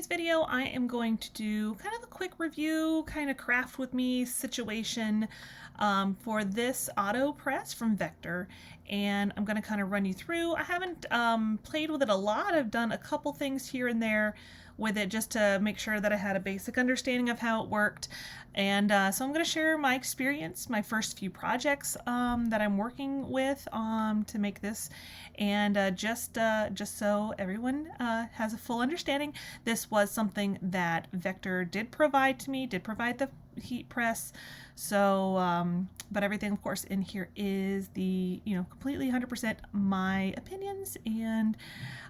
today's video, I am going to do kind of a quick review, kind of craft with me situation for this auto press from Vevor, and I'm going to kind of run you through. I haven't played with it a lot. I've done a couple things here and there with it just to make sure that I had a basic understanding of how it worked. And so I'm going to share my experience, my first few projects that I'm working with to make this, and just so everyone has a full understanding, this was something that Vevor did provide to me, did provide the heat press. So, but everything, of course, in here is the, completely 100% my opinions. And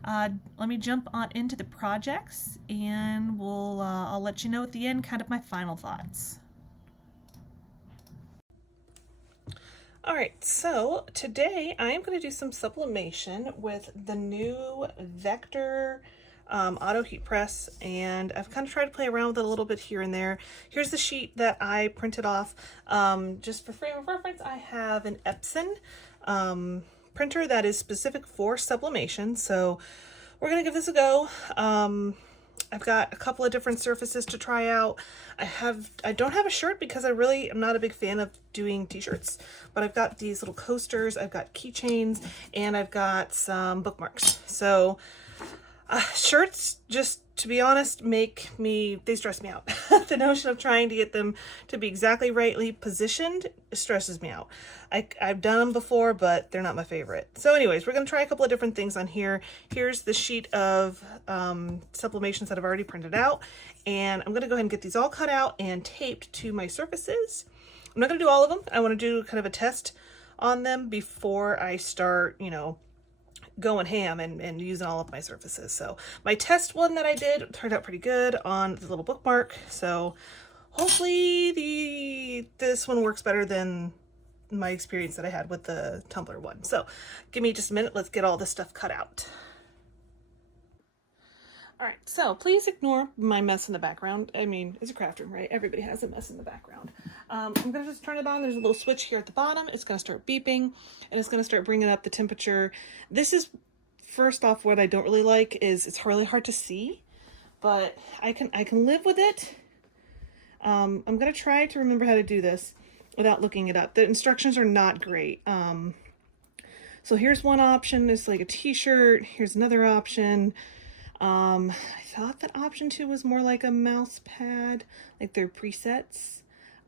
let me jump on into the projects, and I'll let you know at the end kind of my final thoughts. Alright, so today I am going to do some sublimation with the new Vevor auto heat press, and I've kind of tried to play around with it a little bit here and there. Here's the sheet that I printed off. Just for frame of reference, I have an Epson printer that is specific for sublimation, so we're going to give this a go. I've got a couple of different surfaces to try out. I don't have a shirt because I really am not a big fan of doing t-shirts, but I've got these little coasters, I've got keychains, and I've got some bookmarks. So shirts, just to be honest, they stress me out. The notion of trying to get them to be exactly rightly positioned stresses me out. I've done them before, but they're not my favorite. So anyways, we're going to try a couple of different things on here. Here's the sheet of sublimations that I've already printed out, and I'm going to go ahead and get these all cut out and taped to my surfaces. I'm not going to do all of them. I want to do kind of a test on them before I start, going ham and using all of my surfaces. So my test one that I did turned out pretty good on the little bookmark. So hopefully this one works better than my experience that I had with the tumbler one. So give me just a minute. Let's get all this stuff cut out. All right, so please ignore my mess in the background. I mean, it's a craft room, right? Everybody has a mess in the background. I'm gonna just turn it on. There's a little switch here at the bottom. It's gonna start beeping, and it's gonna start bringing up the temperature. This is, first off, what I don't really like is it's really hard to see, but I can live with it. I'm gonna try to remember how to do this without looking it up. The instructions are not great. So here's one option. It's like a t-shirt. Here's another option. I thought that option 2 was more like a mouse pad, like their presets.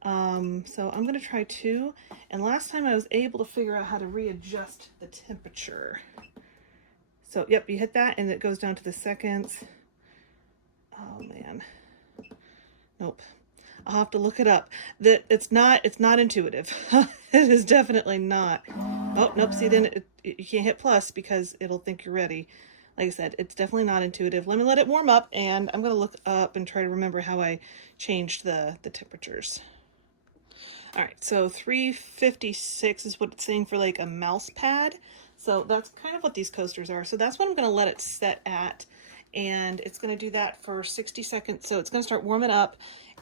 So I'm going to try 2. And last time I was able to figure out how to readjust the temperature. So, yep, you hit that and it goes down to the seconds. Oh, man. Nope. I'll have to look it up. It's not intuitive. It is definitely not. Oh, nope. See, then you can't hit plus because it'll think you're ready. Like I said, it's definitely not intuitive. Let me let it warm up, and I'm going to look up and try to remember how I changed the temperatures. All right, so 356 is what it's saying for like a mouse pad. So that's kind of what these coasters are. So that's what I'm going to let it set at, and it's going to do that for 60 seconds. So it's going to start warming up,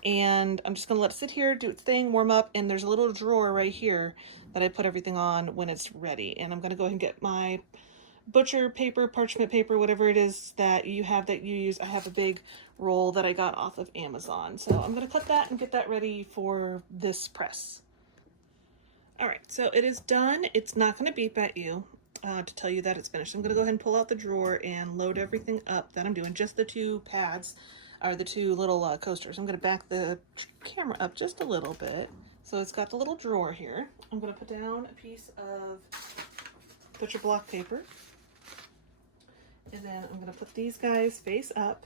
and I'm just going to let it sit here, do its thing, warm up, and there's a little drawer right here that I put everything on when it's ready. And I'm going to go ahead and get my butcher paper, parchment paper, whatever it is that you use. I have a big roll that I got off of Amazon. So I'm going to cut that and get that ready for this press. All right, so it is done. It's not going to beep at you to tell you that it's finished. I'm going to go ahead and pull out the drawer and load everything up that I'm doing. Just the 2 pads, or the 2 little coasters. I'm going to back the camera up just a little bit. So it's got the little drawer here. I'm going to put down a piece of butcher block paper. And then I'm going to put these guys face up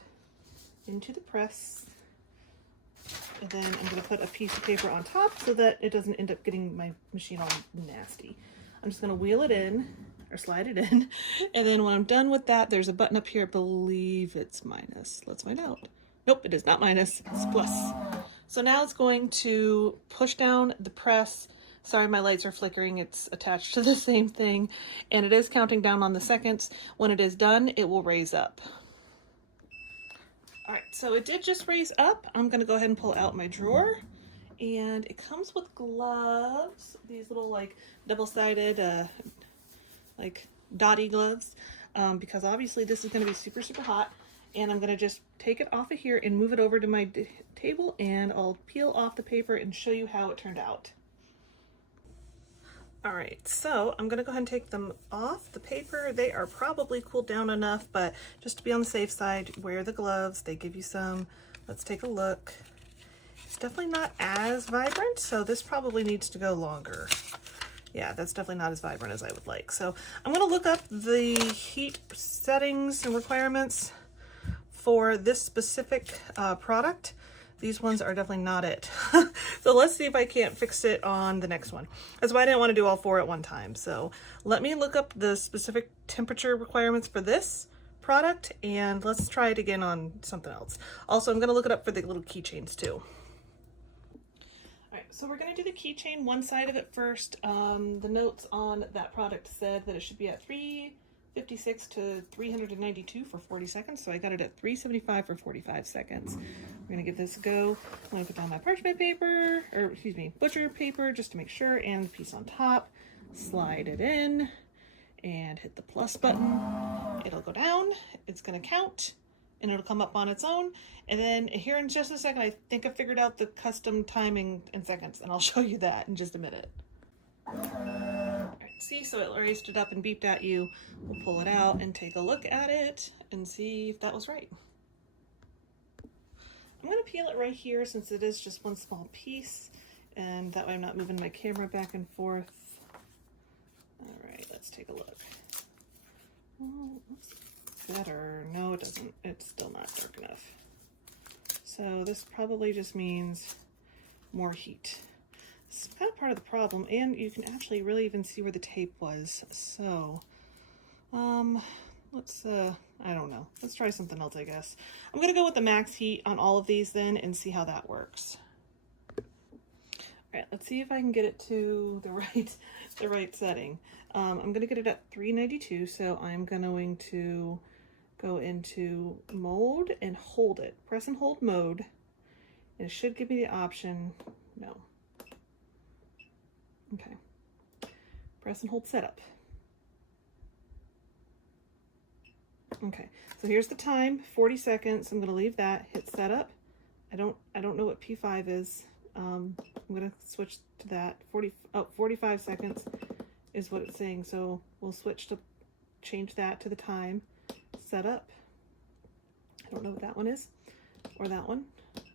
into the press. And then I'm going to put a piece of paper on top so that it doesn't end up getting my machine all nasty. I'm just going to wheel it in, or slide it in. And then when I'm done with that, there's a button up here. I believe it's minus. Let's find out. Nope, it is not minus. It's plus. So now it's going to push down the press. Sorry, my lights are flickering. It's attached to the same thing, and it is counting down on the seconds. When it is done, it will raise up. All right, so it did just raise up. I'm going to go ahead and pull out my drawer, and it comes with gloves, these little like double-sided like dotty gloves, because obviously this is going to be super, super hot. And I'm gonna just take it off of here and move it over to my table, and I'll peel off the paper and show you how it turned out. All right, so I'm gonna go ahead and take them off the paper. They are probably cooled down enough, but just to be on the safe side, wear the gloves. They give you some. Let's take a look. It's definitely not as vibrant, so this probably needs to go longer. Yeah, that's definitely not as vibrant as I would like. So I'm gonna look up the heat settings and requirements for this specific product. These ones are definitely not it. So let's see if I can't fix it on the next one. That's why I didn't want to do all 4 at one time. So let me look up the specific temperature requirements for this product, and let's try it again on something else. Also, I'm gonna look it up for the little keychains too. All right, so we're gonna do the keychain, one side of it first. The notes on that product said that it should be at 356 to 392 for 40 seconds. So I got it at 375 for 45 seconds. We're gonna give this a go. I'm gonna put down my parchment paper, or excuse me, butcher paper, just to make sure, and the piece on top. Slide it in and hit the plus button. It'll go down, it's gonna count, and it'll come up on its own. And then here in just a second, I think I figured out the custom timing in seconds, and I'll show you that in just a minute. See, so it raised it up and beeped at you. We'll pull it out and take a look at it and see if that was right. I'm gonna peel it right here since it is just one small piece, and that way I'm not moving my camera back and forth. All right, let's take a look. Oh, looks better. No, it doesn't. It's still not dark enough. So this probably just means more heat. It's kind of part of the problem, and you can actually really even see where the tape was. So, let's, I don't know. Let's try something else, I guess. I'm gonna go with the max heat on all of these then and see how that works. All right, let's see if I can get it to the right setting. I'm gonna get it at 392, so I'm going to go into mode and hold it. Press and hold mode. And it should give me the option, no. Okay, press and hold setup. Okay, so here's the time, 40 seconds. I'm gonna leave that, hit setup. I don't know what P5 is. I'm gonna switch to that. 45 seconds is what it's saying. So we'll switch to change that to the time. Setup. I don't know what that one is, or that one.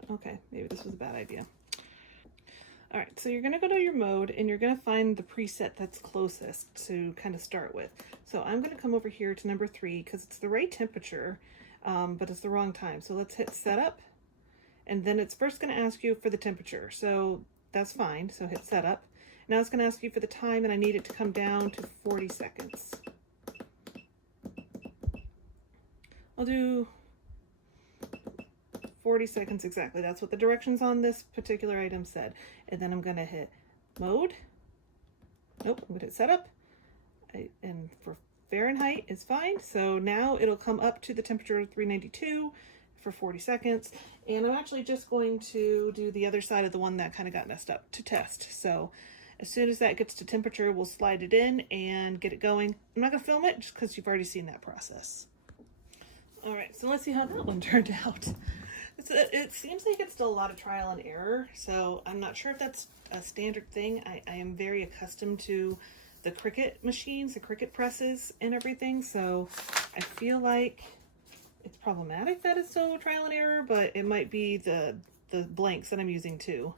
Okay, maybe this was a bad idea. All right, so you're gonna go to your mode and you're gonna find the preset that's closest to kind of start with. So I'm gonna come over here to number 3 because it's the right temperature, but it's the wrong time. So let's hit setup, and then it's first gonna ask you for the temperature. So that's fine, so hit setup. Now it's gonna ask you for the time, and I need it to come down to 40 seconds. I'll do 40 seconds exactly. That's what the directions on this particular item said. And then I'm gonna hit mode. Nope, I'm gonna hit setup. And for Fahrenheit is fine. So now it'll come up to the temperature of 392 for 40 seconds. And I'm actually just going to do the other side of the one that kind of got messed up to test. So as soon as that gets to temperature, we'll slide it in and get it going. I'm not gonna film it just because you've already seen that process. All right, so let's see how that one turned out. It seems like it's still a lot of trial and error, so I'm not sure if that's a standard thing. I am very accustomed to the Cricut machines, the Cricut presses and everything, so I feel like it's problematic that it's so trial and error, but it might be the blanks that I'm using too.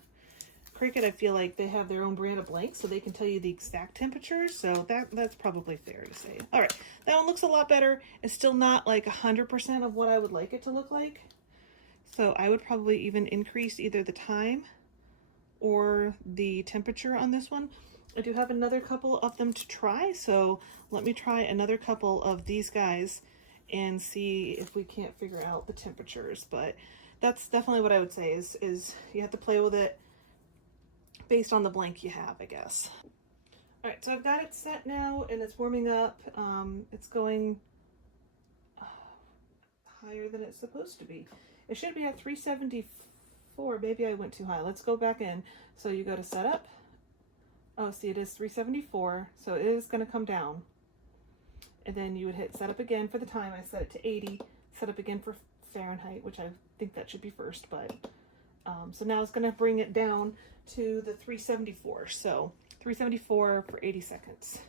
Cricut, I feel like they have their own brand of blanks, so they can tell you the exact temperatures, so that's probably fair to say. All right, that one looks a lot better. It's still not like 100% of what I would like it to look like. So I would probably even increase either the time or the temperature on this one. I do have another couple of them to try, so let me try another couple of these guys and see if we can't figure out the temperatures. But that's definitely what I would say is you have to play with it based on the blank you have, I guess. All right, so I've got it set now and it's warming up. It's going higher than it's supposed to be. It should be at 374. Maybe I went too high. Let's go back in. So you go to setup. Oh, see, it is 374. So it is going to come down. And then you would hit setup again for the time. I set it to 80. Set up again for Fahrenheit, which I think that should be first, but so now it's going to bring it down to the 374. So 374 for 80 seconds.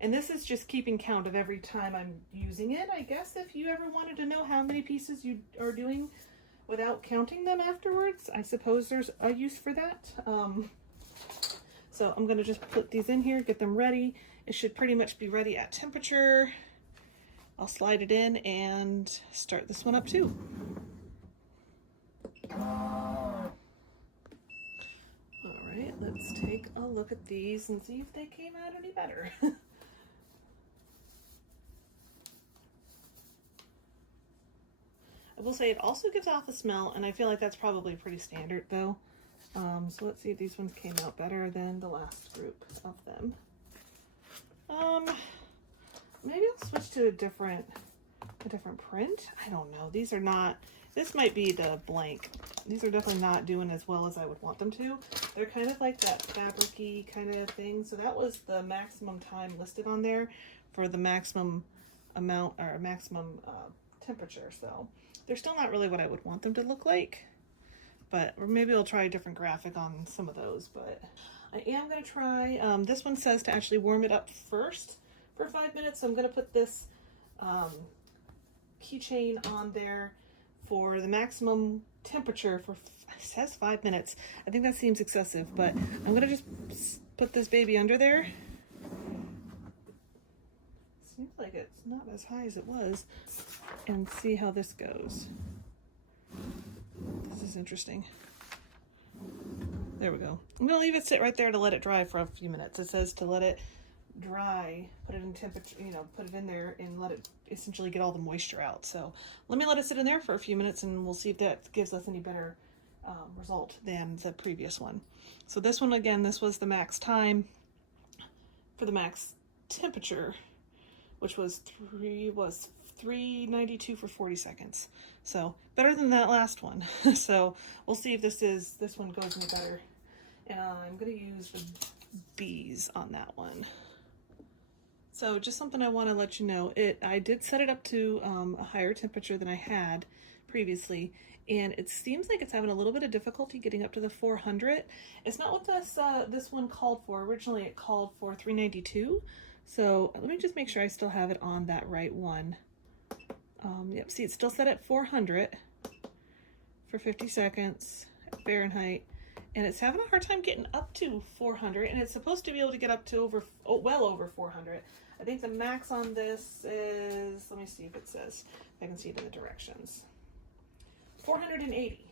And this is just keeping count of every time I'm using it. I guess if you ever wanted to know how many pieces you are doing without counting them afterwards, I suppose there's a use for that. So I'm going to just put these in here, get them ready. It should pretty much be ready at temperature. I'll slide it in and start this one up too. All right, let's take a look at these and see if they came out any better. I will say it also gives off a smell, and I feel like that's probably pretty standard though. So let's see if these ones came out better than the last group of them. Maybe I'll switch to a different print. I don't know. These are not, this might be the blank. These are definitely not doing as well as I would want them to. They're kind of like that fabric-y kind of thing. So that was the maximum time listed on there for the maximum amount or maximum temperature. So they're still not really what I would want them to look like. But or maybe I'll try a different graphic on some of those. But I am going to try, this one says to actually warm it up first for 5 minutes. So I'm going to put this keychain on there for the maximum temperature for, it says 5 minutes. I think that seems excessive, but I'm going to just put this baby under there. Seems like it's not as high as it was, and see how this goes. This is interesting. There we go. I'm going to leave it sit right there to let it dry for a few minutes. It says to let it dry, put it in temperature, you know, put it in there and let it essentially get all the moisture out. So let me let it sit in there for a few minutes and we'll see if that gives us any better result than the previous one. So this one, again, this was the max time for the max temperature, which was 392 for 40 seconds. So better than that last one. So we'll see if this one goes any better. And I'm going to use the bees on that one. So just something I want to let you know, I did set it up to a higher temperature than I had previously, and it seems like it's having a little bit of difficulty getting up to the 400. It's not what this one called for. Originally it called for 392. So let me just make sure I still have it on that right one. Yep, see, it's still set at 400 for 50 seconds at Fahrenheit, and it's having a hard time getting up to 400, and it's supposed to be able to get up to well over 400. I think the max on this is, let me see if it says, if I can see it in the directions, 480.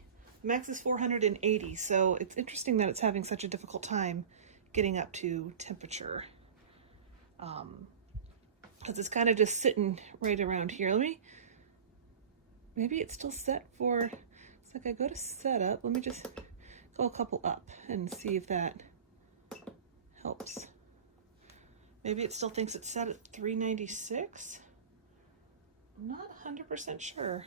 The max is 480, so it's interesting that it's having such a difficult time getting up to temperature. Because it's kind of just sitting right around here. Maybe it's still set for, it's like I go to setup, let me just go a couple up and see if that helps. Maybe it still thinks it's set at 396. I'm not 100% sure.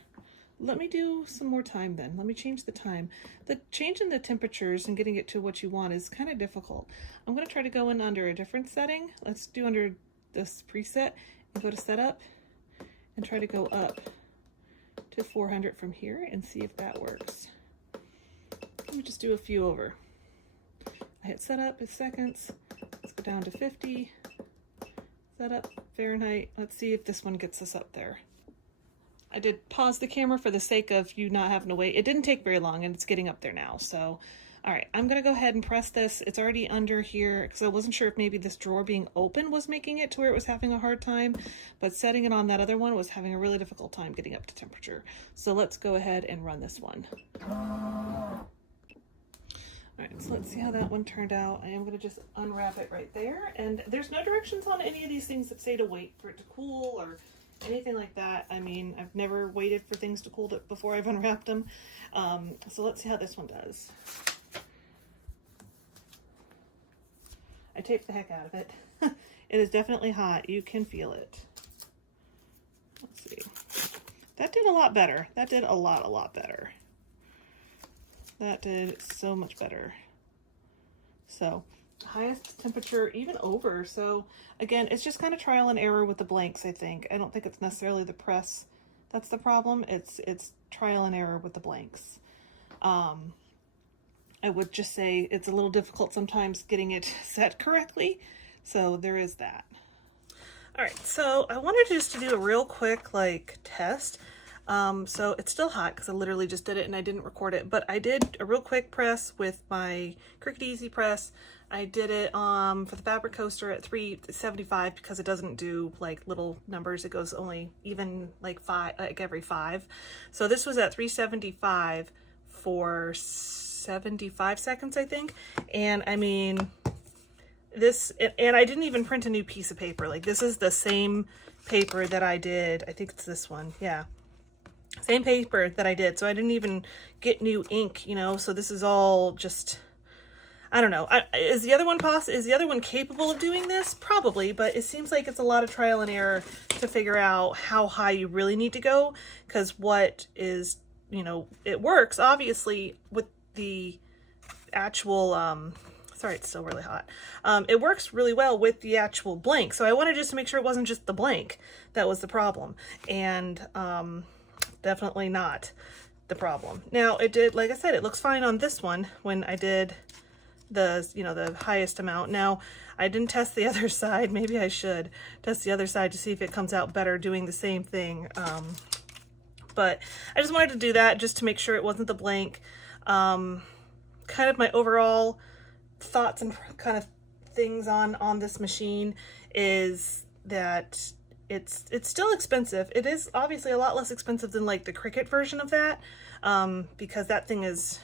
Let me do some more time then. Let me change the time. The changing the temperatures and getting it to what you want is kind of difficult. I'm going to try to go in under a different setting. Let's do under this preset and go to setup and try to go up to 400 from here and see if that works. Let me just do a few over. I hit setup, it's seconds. Let's go down to 50. Setup, Fahrenheit. Let's see if this one gets us up there. I did pause the camera for the sake of you not having to wait. It didn't take very long and it's getting up there now. So, all right, I'm gonna go ahead and press this. It's already under here because I wasn't sure if maybe this drawer being open was making it to where it was having a hard time, but setting it on that other one was having a really difficult time getting up to temperature. So let's go ahead and run this one. All right, so let's see how that one turned out. I am gonna just unwrap it right there. And there's no directions on any of these things that say to wait for it to cool or anything like that. I mean, I've never waited for things to cool before I've unwrapped them. So let's see how this one does. I taped the heck out of it. It is definitely hot. You can feel it. Let's see. That did a lot better. That did a lot better. That did so much better. So highest temperature even over. So again, it's just kind of trial and error with the blanks, I think. I don't think it's necessarily the press that's the problem. It's trial and error with the blanks. I would just say it's a little difficult sometimes getting it set correctly. So there is that. All right, so I wanted just to do a real quick like test. So it's still hot because I literally just did it and I didn't record it, but I did a real quick press with my Cricut Easy Press. I did it for the fabric coaster at 375 because it doesn't do like little numbers. It goes only even like every 5. So this was at 375 for 75 seconds, I think. And I mean, and I didn't even print a new piece of paper. Like this is the same paper that I did. I think it's this one. Yeah. Same paper that I did. So I didn't even get new ink, you know, so this is all just, I don't know. Is the other one capable of doing this? Probably, but it seems like it's a lot of trial and error to figure out how high you really need to go, because what is, you know, it works obviously with the actual, sorry, it's still really hot. It works really well with the actual blank. So I wanted just to make sure it wasn't just the blank that was the problem. And, definitely not the problem. Now it did, like I said, it looks fine on this one when I did the, you know, the highest amount. Now I didn't test the other side. Maybe I should test the other side to see if it comes out better doing the same thing. But I just wanted to do that just to make sure it wasn't the blank. Kind of my overall thoughts and kind of things on this machine is that it's still expensive. It is obviously a lot less expensive than like the Cricut version of that, because that thing is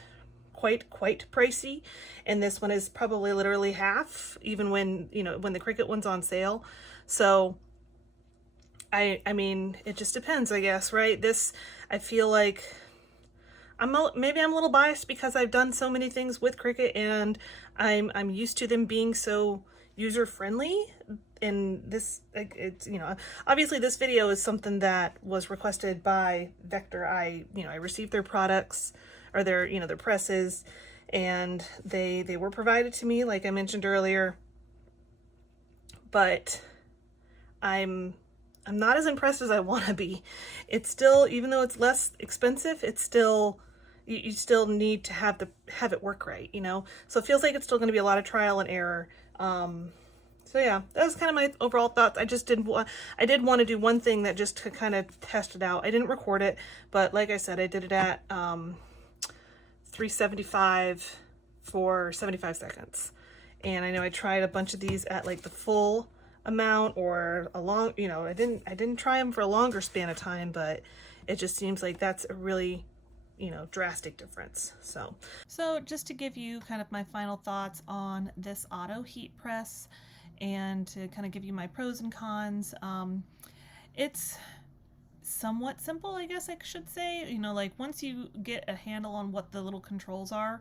quite pricey, and this one is probably literally half, even when, you know, when the Cricut one's on sale. So I mean, it just depends, I guess, right? This, I feel like maybe I'm a little biased because I've done so many things with Cricut and I'm used to them being so user friendly. And this, it's, you know, obviously this video is something that was requested by Vector. I received their products, or their, you know, their presses, and they were provided to me, like I mentioned earlier. But I'm not as impressed as I want to be. It's still, even though it's less expensive, it's still, you still need to have it work right, you know? So it feels like it's still going to be a lot of trial and error. So yeah, that was kind of my overall thoughts. I did want to do one thing that just to kind of test it out. I didn't record it, but like I said, I did it at 375 for 75 seconds. And I know I tried a bunch of these at like the full amount or a long, you know, I didn't try them for a longer span of time, but it just seems like that's a really, you know, drastic difference. So just to give you kind of my final thoughts on this auto heat press, and to kind of give you my pros and cons, it's somewhat simple, I guess I should say. You know, like once you get a handle on what the little controls are,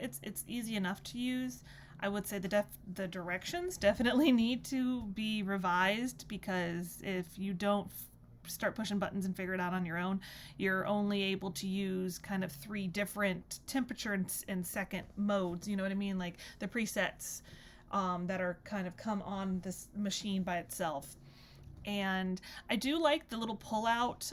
it's easy enough to use. I would say the directions definitely need to be revised, because if you don't start pushing buttons and figure it out on your own, you're only able to use kind of 3 different temperature and second modes, you know what I mean? Like the presets that are kind of come on this machine by itself. And I do like the little pull-out,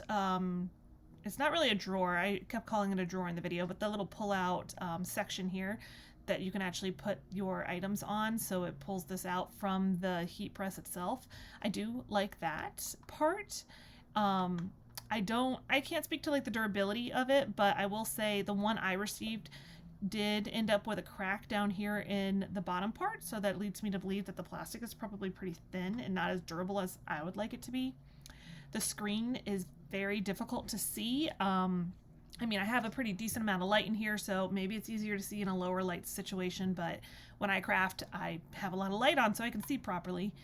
it's not really a drawer, I kept calling it a drawer in the video, but the little pull-out section here that you can actually put your items on, so it pulls this out from the heat press itself. I do like that part. I can't speak to like the durability of it, but I will say the one I received did end up with a crack down here in the bottom part, so that leads me to believe that the plastic is probably pretty thin and not as durable as I would like it to be. The screen is very difficult to see. I mean, I have a pretty decent amount of light in here, so maybe it's easier to see in a lower light situation, but when I craft, I have a lot of light on so I can see properly.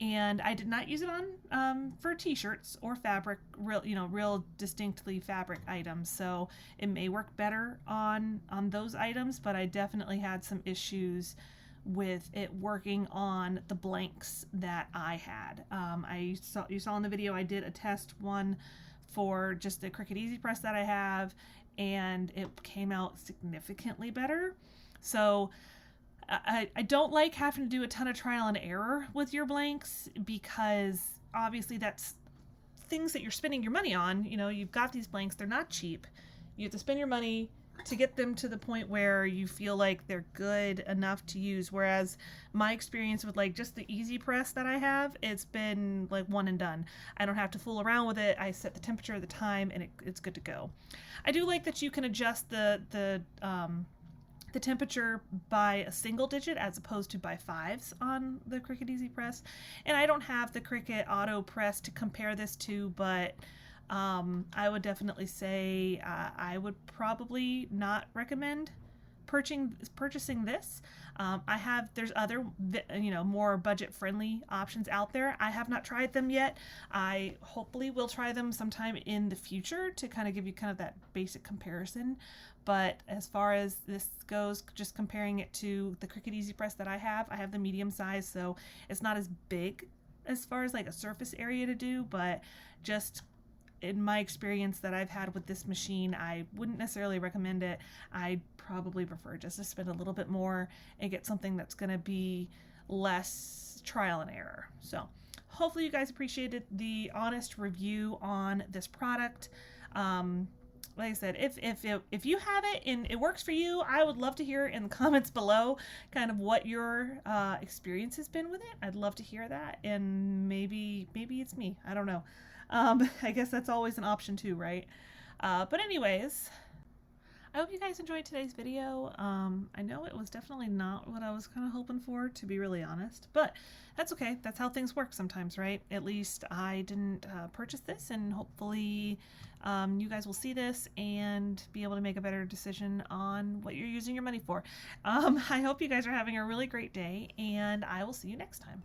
And I did not use it on for t-shirts or fabric, real distinctly fabric items. So it may work better on those items, but I definitely had some issues with it working on the blanks that I had. You saw in the video I did a test one for just the Cricut Easy Press that I have, and it came out significantly better. So I don't like having to do a ton of trial and error with your blanks, because obviously that's things that you're spending your money on. You know, you've got these blanks, they're not cheap. You have to spend your money to get them to the point where you feel like they're good enough to use. Whereas my experience with like just the easy press that I have, it's been like one and done. I don't have to fool around with it. I set the temperature, the time, and it's good to go. I do like that you can adjust the temperature by a single digit as opposed to by fives on the Cricut Easy Press. And I don't have the Cricut Auto Press to compare this to, but I would definitely say I would probably not recommend purchasing this. There's other, you know, more budget-friendly options out there. I have not tried them yet. I hopefully will try them sometime in the future to kind of give you kind of that basic comparison. But as far as this goes, just comparing it to the Cricut Easy Press that I have the medium size, so it's not as big as far as like a surface area to do, but just in my experience that I've had with this machine, I wouldn't necessarily recommend it. I'd probably prefer just to spend a little bit more and get something that's going to be less trial and error. So hopefully you guys appreciated the honest review on this product. Like I said, if you have it and it works for you, I would love to hear in the comments below kind of what your experience has been with it. I'd love to hear that, and maybe it's me. I don't know. I guess that's always an option too, right? But anyways, I hope you guys enjoyed today's video. I know it was definitely not what I was kind of hoping for, to be really honest, but that's okay. That's how things work sometimes, right? At least I didn't purchase this, and hopefully you guys will see this and be able to make a better decision on what you're using your money for. I hope you guys are having a really great day, and I will see you next time.